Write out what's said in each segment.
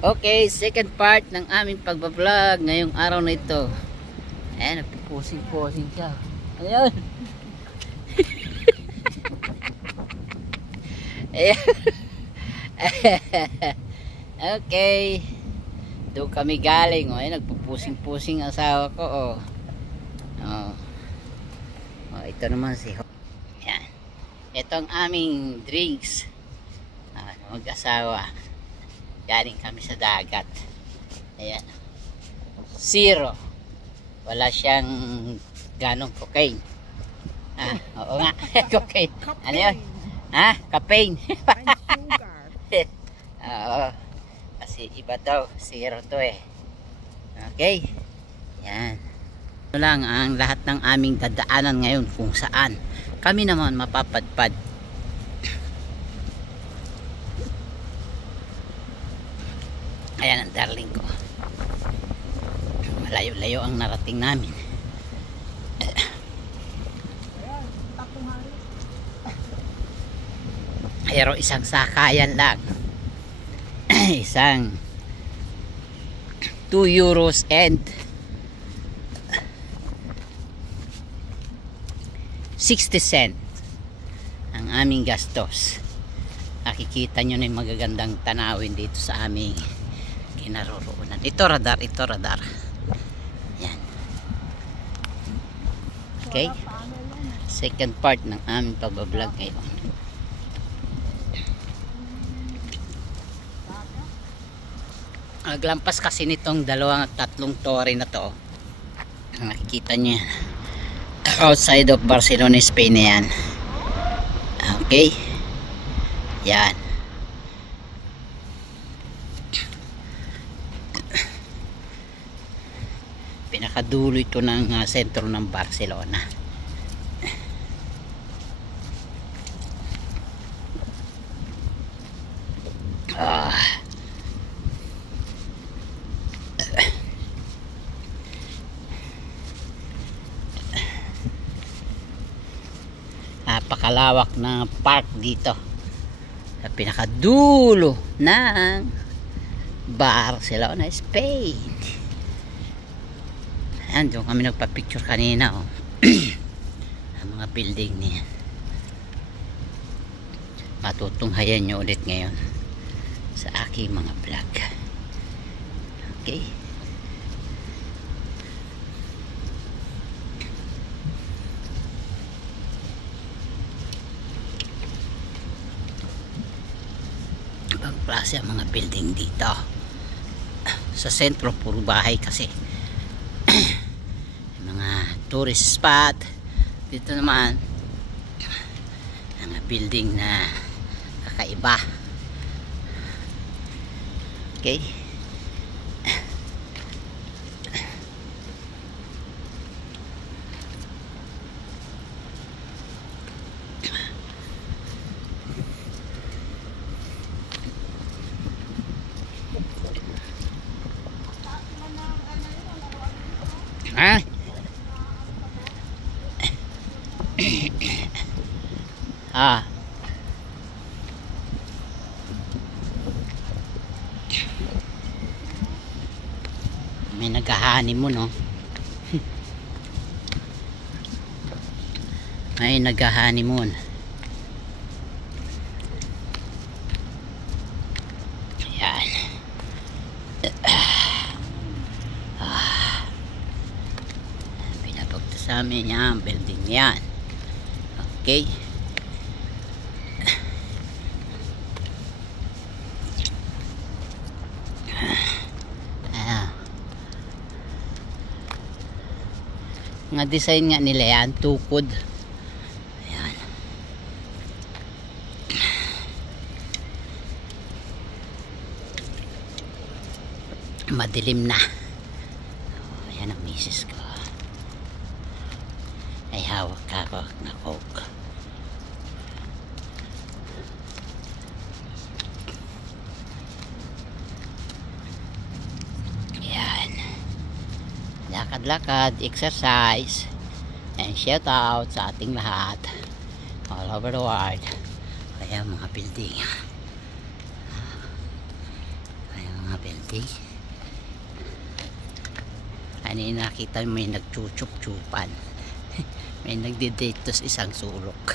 Okay, second part ng aming pagbablog ngayong araw na ito. Ayan, nagpupusing-pusing siya. Ano yun? Ayan. Okay. Doon kami galing. Ayan, nagpupusing-pusing asawa ko. Ito naman si Ho. Ayan. Ito ang aming drinks. Mag-asawa. Galing kami sa dagat. Ayan. Zero. Wala siyang ganong cocaine. Oo nga. Cocaine. Ano yun? Caffeine. Oo. Kasi iba daw. Zero to eh. Okay. Yan. Ito lang ang lahat ng aming dadaanan ngayon kung saan kami naman mapapadpad. Ayan ang darling ko. Malayo-layo ang narating namin. Pero isang sakayan lang. Isang 2 euros and 60 cents ang aming gastos. Nakikita nyo na yung magagandang tanawin dito sa aming kinaroroonan. Ito radar. Yan. Okay. Second part ng aming pagbablog ngayon. Naglampas kasi nitong 2-3 tore na to. Nakikita nyo yan. Outside of Barcelona, Spain na yan. Okay. Yan. Pinakadulo ito ng sentro ng Barcelona. Napakalawak na park dito sa pinakadulo ng Barcelona, Spain. Ayan, doon kami nagpa-picture kanina ang mga building niya. Matutunghayan nyo ulit ngayon sa aking mga vlog. Okay. Ibang klase ang mga building dito. Sa sentro puro bahay kasi. Mga tourist spot. Dito naman mga building na kakaiba. Okay. May nag-honeymoon, no? May nag-honeymoon. Ayan. Pinapagta sa amin yan, building yan. Okay. Nga design nga nila yan, tukod. Ayan. Madilim na. Ayan ang misis ko. Ay hawak ako na coke. Lakad-lakad, exercise, and shout out sa ating lahat all over the world. Kaya mga building. Kaya mga building. Okay. Kanina nakita may nagchuchup-chupan. May nagdidate sa isang sulok.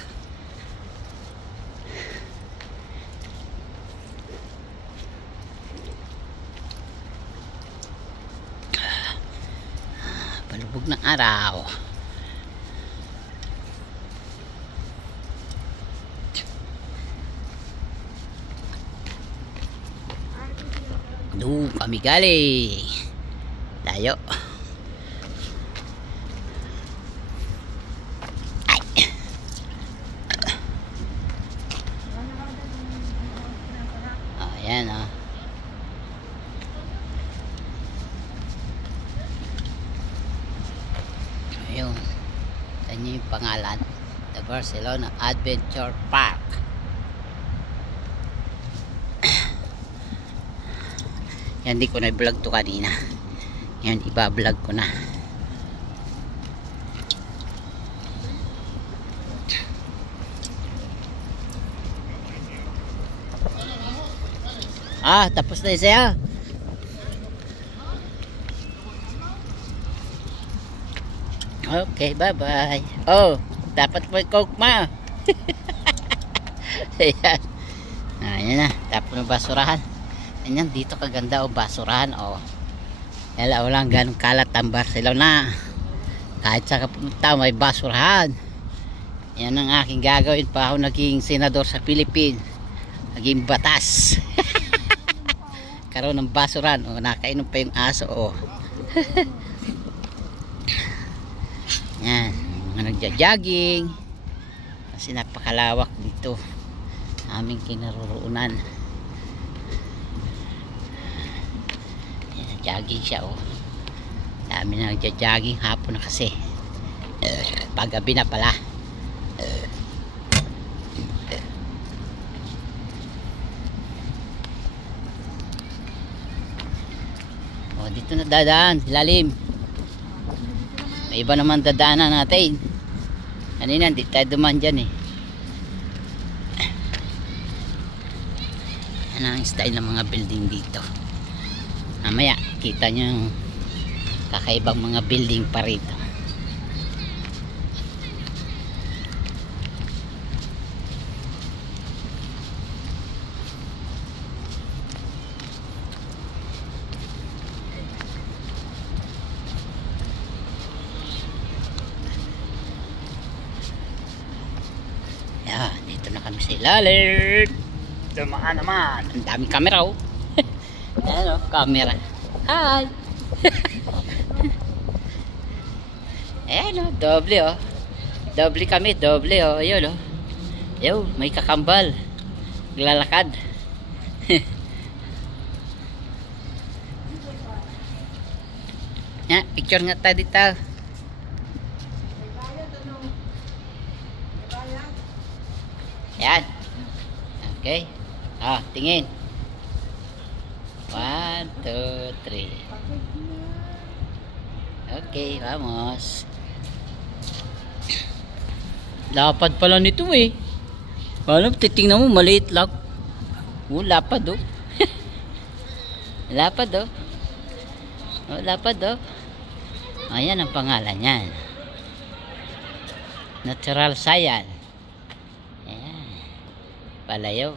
Palubog ng araw. Doon kami galing. Tayo. Ay. Oh, yan oh. Ayun. Yan yung pangalan. The Barcelona Adventure Park. Yan, di ko na vlog to kanina. Yan, iba-vlog ko na. Tapos na siya. Okay, bye-bye. Oh, dapat may coke ma. Ayan. Ayan na, tapos na basurahan. Ayan, dito kaganda o basurahan o. Yan, walang ganong kalat ang Barcelona. Kahit sa kapunta may basurahan. Yan ang aking gagawin pa ako naging senador sa Philippines. Naging batas. Karoon ng basurahan o, nakainom pa yung aso o. Yan, mga nagja-jogging. Kasi napakalawak dito aming kinaroroonan. Jogging siya oh. Dami na nagja-jogging hapon na kasi. Paggabi na pala. Oh, dito na dadaan, lalim. May iba naman dadaanan natin. Kanina hindi tayo dumaan dyan eh. Ano ang style ng mga building dito? Mamaya kita nyo yung kakaibang mga building pa rito. Yan, dito na kami sa ilalim. Dumaan naman. Ang daming camera oh. Ayan o, camera. Hi! Ayan o, doble o. Doble kami, doble o. Ayun o. Ayun, may kakambal. Naglalakad. Yan, picture nga tayo dito. Yan. Okay. Tingin. 1, 2, 3. Okay, vamos. Lapad pala nito eh. Alam, titingnan mo, maliit lang. Lapad oh. Lapad oh. Lapad oh. Ayan ang pangalan yan. Natural Science. Ayan. Palayaw.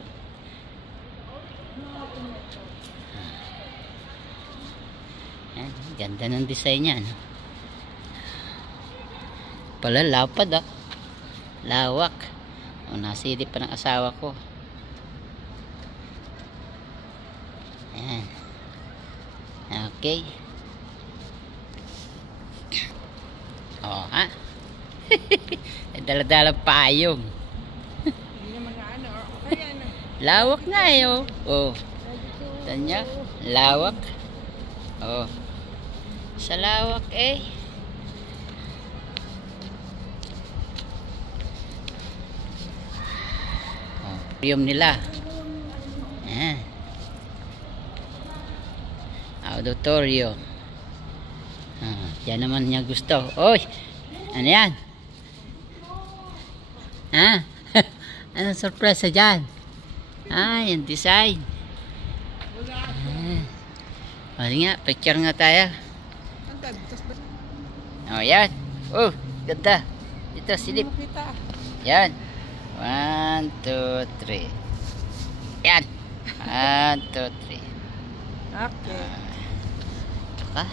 Ayan, ganda ng design niya, no? Pala lapad ah. Lawak. O, nasilip pa ng asawa ko. Ayan. Okay. O, ha? Dala-dala payong. Lawak nga eh, oh. Oh. Tanya, lawak. Oh. Sa lawak eh. Aquarium nila. Ayan. Auditorium. Yan naman niya gusto. Oy! Ano yan? Anong surprise dyan? Yung design. O, nga, picture nga tayo. Ang butas ba? O, yan. Oh, ganda. Dito, silip. Kita. Yan. 1, 2, 3. Yan. 1, 2, 3. Okay. Ito ka.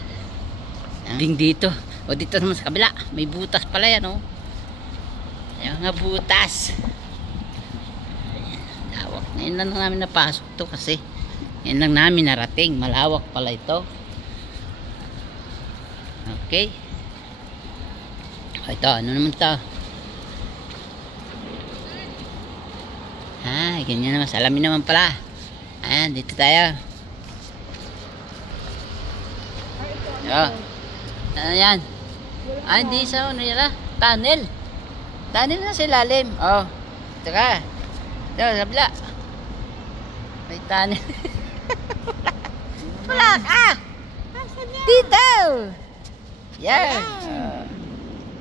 Ding dito. O, dito naman sa kabila. May butas pala yan, oh. Yung mga butas. Lawak. Ngayon lang namin napasok to kasi ngayon lang namin narating. Malawak pala ito. Okay. O, ito. Ano naman to? Ganyan naman. Salamin naman pala. Ayan. Dito tayo. O. Ayan. Hindi sa ano yun, tunnel. Tunnel na sa ilalim. Oh. Ito ka. Ito, sabla. May tunnel. Wala ka. Dito. Yan.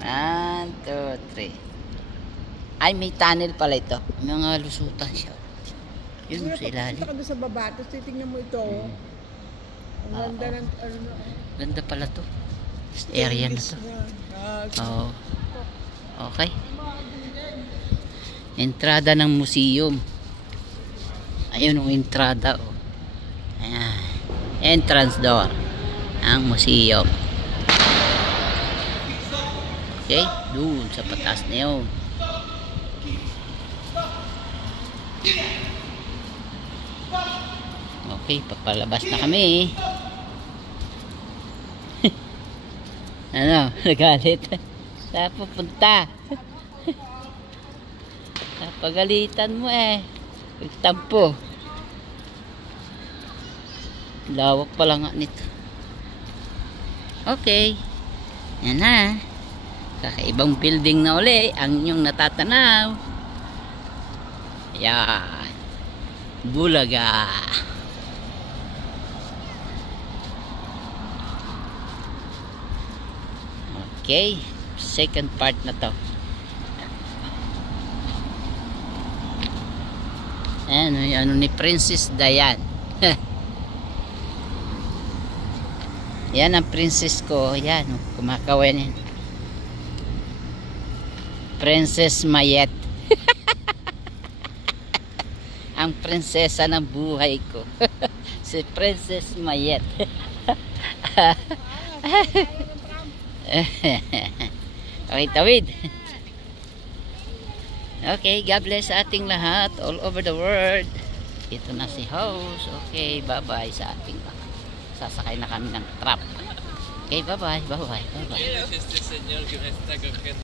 1, 2, 3. Ay, may tunnel pala ito. May mga lusutan siya. Yun sa ilalim. Punta ka doon sa baba, tapos titignan mo ito. Ang ganda ng ano. Ganda pala to. Area na to. Oo. Okay. Entrada ng museum. Ayun ang entrada. Oh. Ayan. Entrance door. Ang museum. Okay. Doon sa patas na yun. Okay. Papalabas na kami. Ano? Nagalit. Saan pupunta? Napagalitan mo eh. Pagtampo. Lawak pala nga nito. Okay. Yan na. Kakaibang building na uli ang inyong natatanaw. Yan. Bulaga. Okay. Second part na to. Ano ni Princess Diane. Yan ang princess ko. Yan, kumakawan yan. Princess Mayet. Ang prinsesa ng buhay ko. Si Princess Mayet. Okay, tawid. Okay, God bless sa ating lahat all over the world. Ito na si host. Okay, bye-bye sa ating lahat. Sasakay na kami ng trap. Okay, bye-bye. Bye-bye. Bye-bye.